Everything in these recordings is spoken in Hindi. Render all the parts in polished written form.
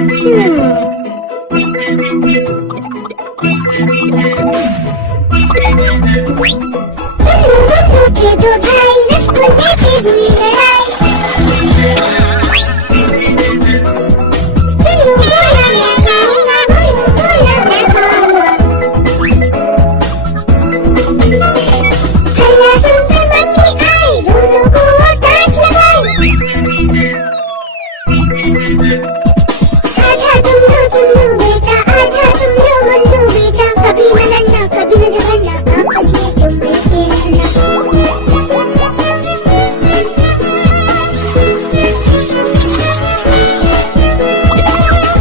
मुन्नू के दो भाई रसगुल्ले की हुई लड़ाई। चुन्नू बोला मैं खाऊंगा, मुन्नू बोला मैं खाऊंगा। हल्ला सुनकर मम्मी आई, दोनों को डांट लगाई। आजा तुम दो चुन्नू बेटा, आजा तुम दो मुन्नू बेटा, कभी न लड़ना कभी न झगड़ना, आपस में तुम मिलके रहना।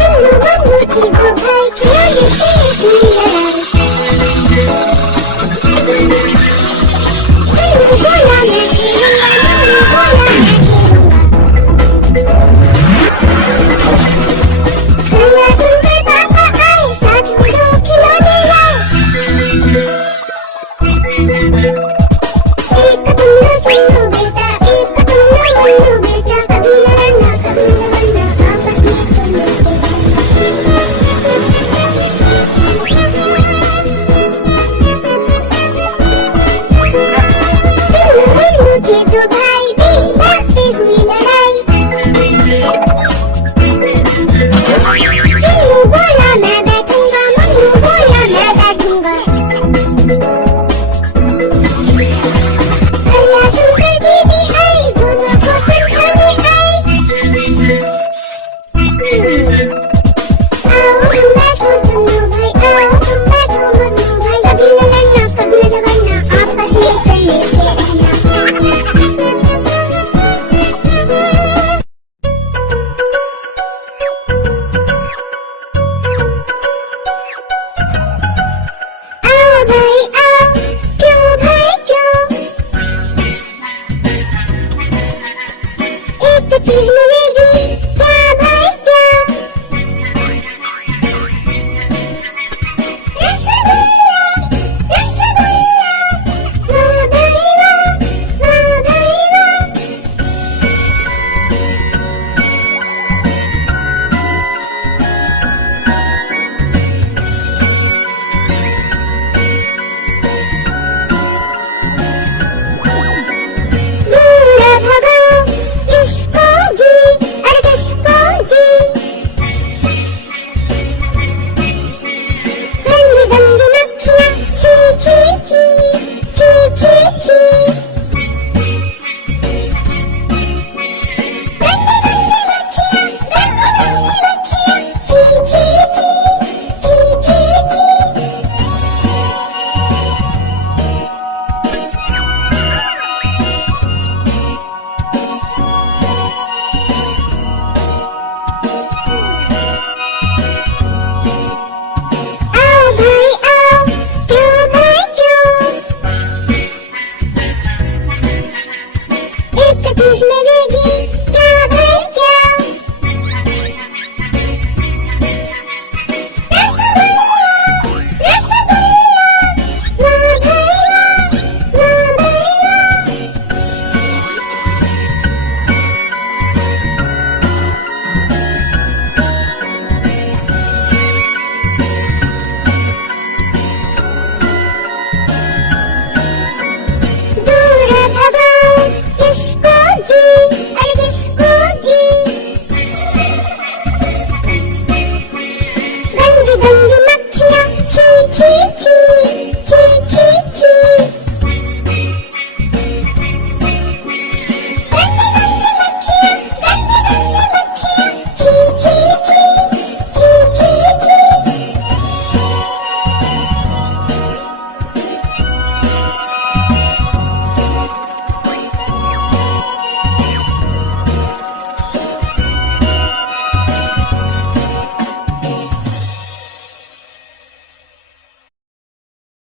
चुन्नू मुन्नू के दो भाई खिलौने से हुई लड़ाई। चुन्नू बोला मैं